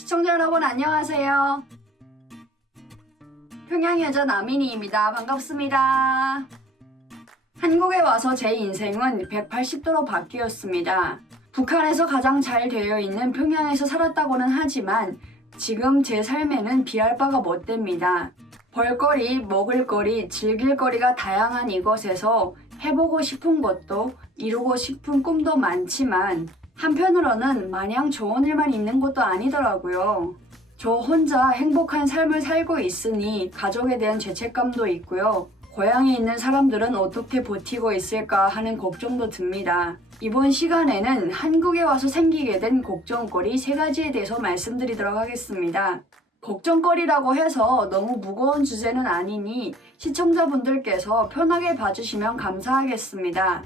시청자 여러분 안녕하세요. 평양여자 남인이입니다. 반갑습니다. 한국에 와서 제 인생은 180도로 바뀌었습니다. 북한에서 가장 잘 되어 있는 평양에서 살았다고는 하지만 지금 제 삶에는 비할 바가 못됩니다. 볼거리, 먹을거리, 즐길거리가 다양한 이곳에서 해보고 싶은 것도 이루고 싶은 꿈도 많지만 한편으로는 마냥 좋은 일만 있는 것도 아니더라고요. 저 혼자 행복한 삶을 살고 있으니 가족에 대한 죄책감도 있고요. 고향에 있는 사람들은 어떻게 버티고 있을까 하는 걱정도 듭니다. 이번 시간에는 한국에 와서 생기게 된 걱정거리 3가지에 대해서 말씀드리도록 하겠습니다. 걱정거리라고 해서 너무 무거운 주제는 아니니 시청자분들께서 편하게 봐주시면 감사하겠습니다.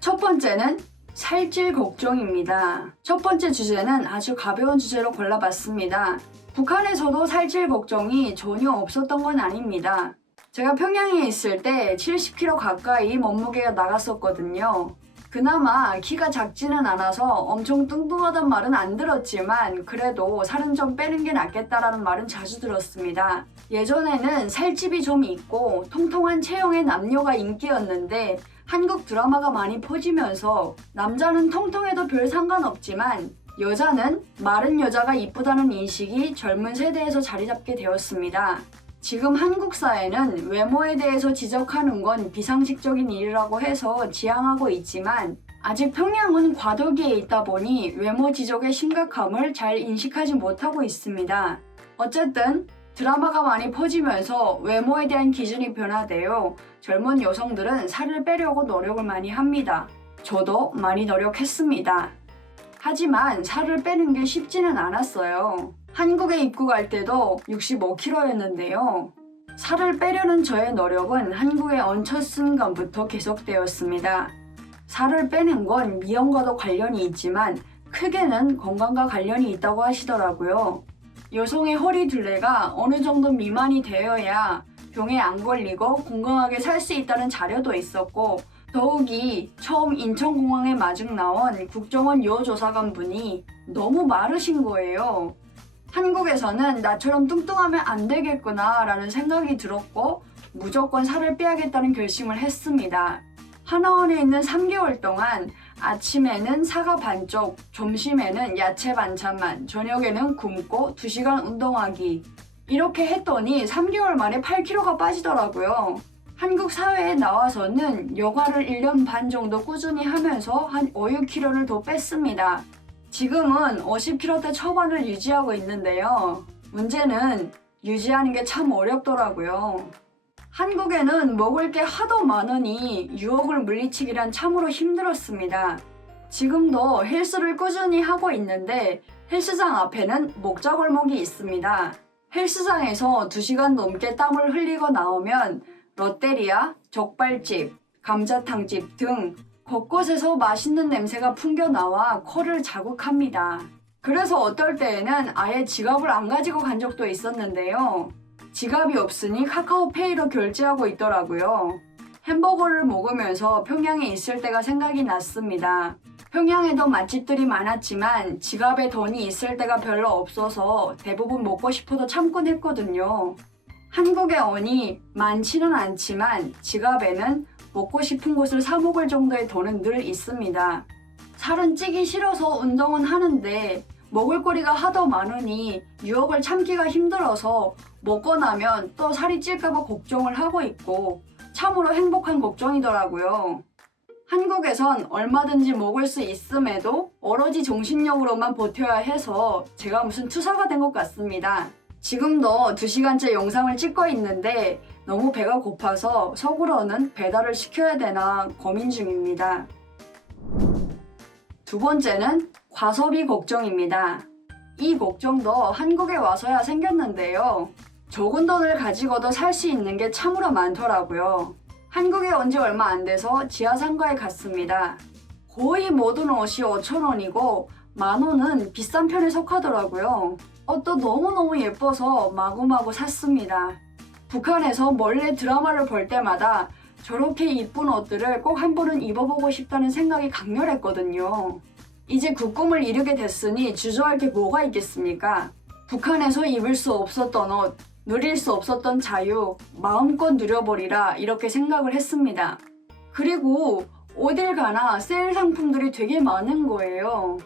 첫 번째는 살찔 걱정입니다. 첫 번째 주제는 아주 가벼운 주제로 골라봤습니다. 북한에서도 살찔 걱정이 전혀 없었던 건 아닙니다. 제가 평양에 있을 때 70kg 가까이 몸무게가 나갔었거든요. 그나마 키가 작지는 않아서 엄청 뚱뚱하단 말은 안 들었지만 그래도 살은 좀 빼는 게 낫겠다라는 말은 자주 들었습니다. 예전에는 살집이 좀 있고 통통한 체형의 남녀가 인기였는데 한국 드라마가 많이 퍼지면서 남자는 통통해도 별 상관없지만 여자는 마른 여자가 이쁘다는 인식이 젊은 세대에서 자리 잡게 되었습니다. 지금 한국 사회는 외모에 대해서 지적하는 건 비상식적인 일이라고 해서 지양하고 있지만 아직 평양은 과도기에 있다 보니 외모 지적의 심각함을 잘 인식하지 못하고 있습니다. 어쨌든 드라마가 많이 퍼지면서 외모에 대한 기준이 변화되어 젊은 여성들은 살을 빼려고 노력을 많이 합니다. 저도 많이 노력했습니다. 하지만 살을 빼는 게 쉽지는 않았어요. 한국에 입국할 때도 65kg였는데요. 살을 빼려는 저의 노력은 한국에 얹혀 순간부터 계속되었습니다. 살을 빼는 건 미용과도 관련이 있지만 크게는 건강과 관련이 있다고 하시더라고요. 여성의 허리 둘레가 어느 정도 미만이 되어야 병에 안 걸리고 건강하게 살 수 있다는 자료도 있었고 더욱이 처음 인천공항에 마중 나온 국정원 여조사관 분이 너무 마르신 거예요. 한국에서는 나처럼 뚱뚱하면 안 되겠구나 라는 생각이 들었고 무조건 살을 빼야겠다는 결심을 했습니다. 하나원에 있는 3개월 동안 아침에는 사과 반쪽, 점심에는 야채 반찬만, 저녁에는 굶고 2시간 운동하기. 이렇게 했더니 3개월 만에 8kg가 빠지더라고요. 한국 사회에 나와서는 여가를 1년 반 정도 꾸준히 하면서 한 5, 6kg를 더 뺐습니다. 지금은 50kg대 초반을 유지하고 있는데요. 문제는 유지하는 게 참 어렵더라고요. 한국에는 먹을 게 하도 많으니 유혹을 물리치기란 참으로 힘들었습니다. 지금도 헬스를 꾸준히 하고 있는데 헬스장 앞에는 목자골목이 있습니다. 헬스장에서 2시간 넘게 땀을 흘리고 나오면 롯데리아, 족발집, 감자탕집 등 곳곳에서 맛있는 냄새가 풍겨나와 코를 자극합니다. 그래서 어떨 때에는 아예 지갑을 안 가지고 간 적도 있었는데요. 지갑이 없으니 카카오페이로 결제하고 있더라고요. 햄버거를 먹으면서 평양에 있을 때가 생각이 났습니다. 평양에도 맛집들이 많았지만 지갑에 돈이 있을 때가 별로 없어서 대부분 먹고 싶어도 참곤 했거든요. 한국에 오니 많지는 않지만 지갑에는 먹고 싶은 것을 사 먹을 정도의 돈은 늘 있습니다. 살은 찌기 싫어서 운동은 하는데 먹을거리가 하도 많으니 유혹을 참기가 힘들어서 먹고 나면 또 살이 찔까봐 걱정을 하고 있고 참으로 행복한 걱정이더라고요. 한국에선 얼마든지 먹을 수 있음에도 오로지 정신력으로만 버텨야 해서 제가 무슨 투사가 된 것 같습니다. 지금도 2시간째 영상을 찍고 있는데 너무 배가 고파서 속으로는 배달을 시켜야 되나 고민 중입니다. 두 번째는 과소비 걱정입니다. 이 걱정도 한국에 와서야 생겼는데요. 적은 돈을 가지고도 살 수 있는 게 참으로 많더라고요. 한국에 온 지 얼마 안 돼서 지하상가에 갔습니다. 거의 모든 옷이 5,000원이고 10,000원은 비싼 편에 속하더라고요. 옷도 너무너무 예뻐서 마구마구 샀습니다. 북한에서 몰래 드라마를 볼 때마다 저렇게 이쁜 옷들을 꼭 한 번은 입어보고 싶다는 생각이 강렬했거든요. 이제 그 꿈을 이루게 됐으니 주저할 게 뭐가 있겠습니까? 북한에서 입을 수 없었던 옷, 누릴 수 없었던 자유, 마음껏 누려버리라 이렇게 생각을 했습니다. 그리고 어딜 가나 세일 상품들이 되게 많은 거예요.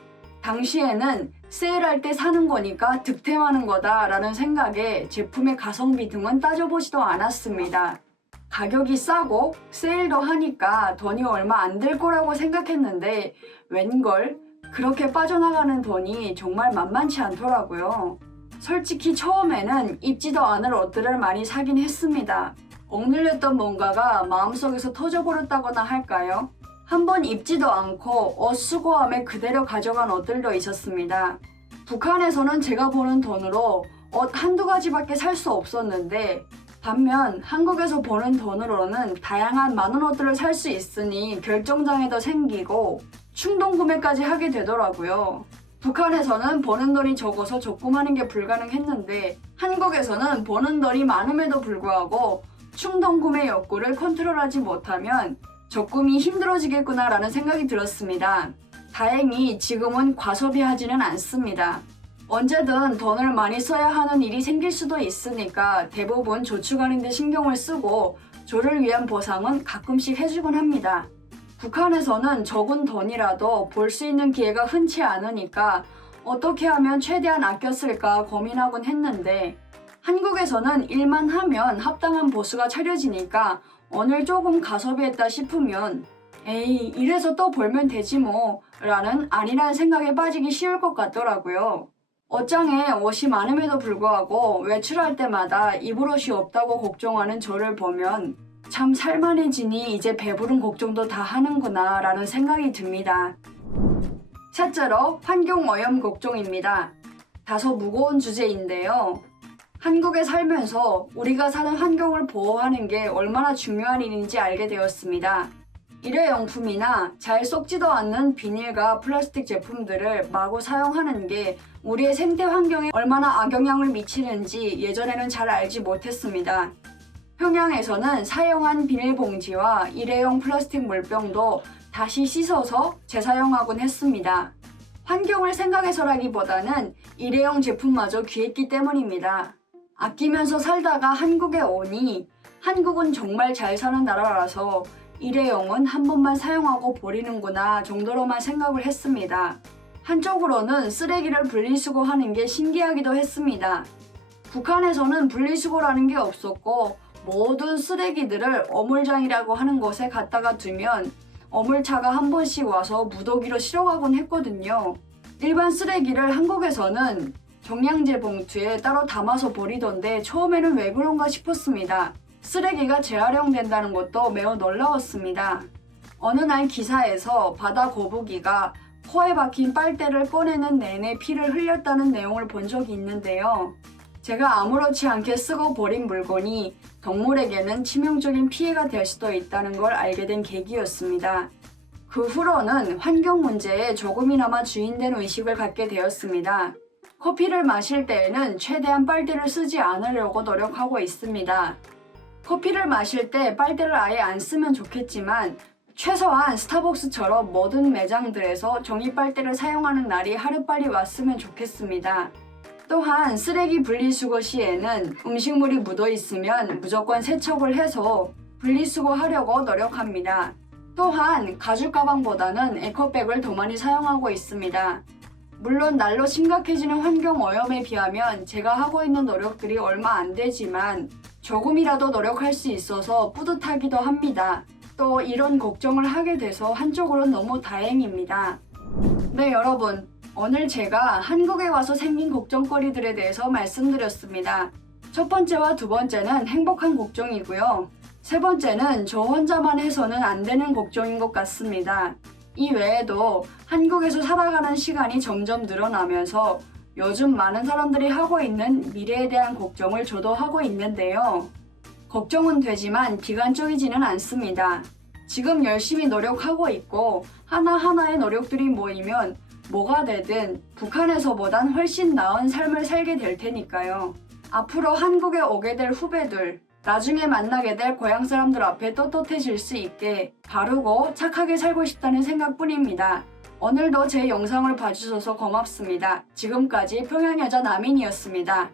당시에는 세일할 때 사는 거니까 득템하는 거다 라는 생각에 제품의 가성비 등은 따져보지도 않았습니다. 가격이 싸고 세일도 하니까 돈이 얼마 안 들 거라고 생각했는데 웬걸 그렇게 빠져나가는 돈이 정말 만만치 않더라고요. 솔직히 처음에는 입지도 않을 옷들을 많이 사긴 했습니다. 억눌렸던 뭔가가 마음속에서 터져버렸다거나 할까요? 한번 입지도 않고 옷 수거함에 그대로 가져간 옷들도 있었습니다. 북한에서는 제가 버는 돈으로 옷 한두 가지밖에 살 수 없었는데 반면 한국에서 버는 돈으로는 다양한 많은 옷들을 살 수 있으니 결정장애도 생기고 충동 구매까지 하게 되더라고요. 북한에서는 버는 돈이 적어서 적금하는 게 불가능했는데 한국에서는 버는 돈이 많음에도 불구하고 충동 구매 욕구를 컨트롤하지 못하면 적금이 힘들어지겠구나 라는 생각이 들었습니다. 다행히 지금은 과소비하지는 않습니다. 언제든 돈을 많이 써야 하는 일이 생길 수도 있으니까 대부분 저축하는 데 신경을 쓰고 저를 위한 보상은 가끔씩 해주곤 합니다. 북한에서는 적은 돈이라도 볼 수 있는 기회가 흔치 않으니까 어떻게 하면 최대한 아껴 쓸까 고민하곤 했는데 한국에서는 일만 하면 합당한 보수가 차려지니까 오늘 조금 가소비했다 싶으면 에이 이래서 또 벌면 되지 뭐 라는 아니라는 생각에 빠지기 쉬울 것 같더라고요. 옷장에 옷이 많음에도 불구하고 외출할 때마다 입을 옷이 없다고 걱정하는 저를 보면 참 살만해지니 이제 배부른 걱정도 다 하는구나 라는 생각이 듭니다. 셋째로 환경오염 걱정입니다. 다소 무거운 주제인데요. 한국에 살면서 우리가 사는 환경을 보호하는 게 얼마나 중요한 일인지 알게 되었습니다. 일회용품이나 잘 썩지도 않는 비닐과 플라스틱 제품들을 마구 사용하는 게 우리의 생태 환경에 얼마나 악영향을 미치는지 예전에는 잘 알지 못했습니다. 평양에서는 사용한 비닐봉지와 일회용 플라스틱 물병도 다시 씻어서 재사용하곤 했습니다. 환경을 생각해서라기보다는 일회용 제품마저 귀했기 때문입니다. 아끼면서 살다가 한국에 오니 한국은 정말 잘 사는 나라라서 일회용은 한 번만 사용하고 버리는구나 정도로만 생각을 했습니다. 한쪽으로는 쓰레기를 분리수거하는 게 신기하기도 했습니다. 북한에서는 분리수거라는 게 없었고 모든 쓰레기들을 어물장이라고 하는 곳에 갖다가 두면 어물차가 한 번씩 와서 무더기로 실어가곤 했거든요. 일반 쓰레기를 한국에서는 종량제 봉투에 따로 담아서 버리던데 처음에는 왜 그런가 싶었습니다. 쓰레기가 재활용된다는 것도 매우 놀라웠습니다. 어느 날 기사에서 바다 거북이가 코에 박힌 빨대를 꺼내는 내내 피를 흘렸다는 내용을 본 적이 있는데요. 제가 아무렇지 않게 쓰고 버린 물건이 동물에게는 치명적인 피해가 될 수도 있다는 걸 알게 된 계기였습니다. 그 후로는 환경 문제에 조금이나마 주인된 의식을 갖게 되었습니다. 커피를 마실 때에는 최대한 빨대를 쓰지 않으려고 노력하고 있습니다. 커피를 마실 때 빨대를 아예 안 쓰면 좋겠지만 최소한 스타벅스처럼 모든 매장들에서 종이 빨대를 사용하는 날이 하루빨리 왔으면 좋겠습니다. 또한 쓰레기 분리수거 시에는 음식물이 묻어 있으면 무조건 세척을 해서 분리수거하려고 노력합니다. 또한 가죽 가방보다는 에코백을 더 많이 사용하고 있습니다. 물론 날로 심각해지는 환경 오염에 비하면 제가 하고 있는 노력들이 얼마 안 되지만 조금이라도 노력할 수 있어서 뿌듯하기도 합니다. 또 이런 걱정을 하게 돼서 한쪽으로는 너무 다행입니다. 네, 여러분. 오늘 제가 한국에 와서 생긴 걱정거리들에 대해서 말씀드렸습니다. 첫 번째와 두 번째는 행복한 걱정이고요. 세 번째는 저 혼자만 해서는 안 되는 걱정인 것 같습니다. 이 외에도 한국에서 살아가는 시간이 점점 늘어나면서 요즘 많은 사람들이 하고 있는 미래에 대한 걱정을 저도 하고 있는데요. 걱정은 되지만 비관적이지는 않습니다. 지금 열심히 노력하고 있고 하나하나의 노력들이 모이면 뭐가 되든 북한에서보단 훨씬 나은 삶을 살게 될 테니까요. 앞으로 한국에 오게 될 후배들, 나중에 만나게 될 고향 사람들 앞에 떳떳해질 수 있게 바르고 착하게 살고 싶다는 생각뿐입니다. 오늘도 제 영상을 봐주셔서 고맙습니다. 지금까지 평양여자 남인이었습니다.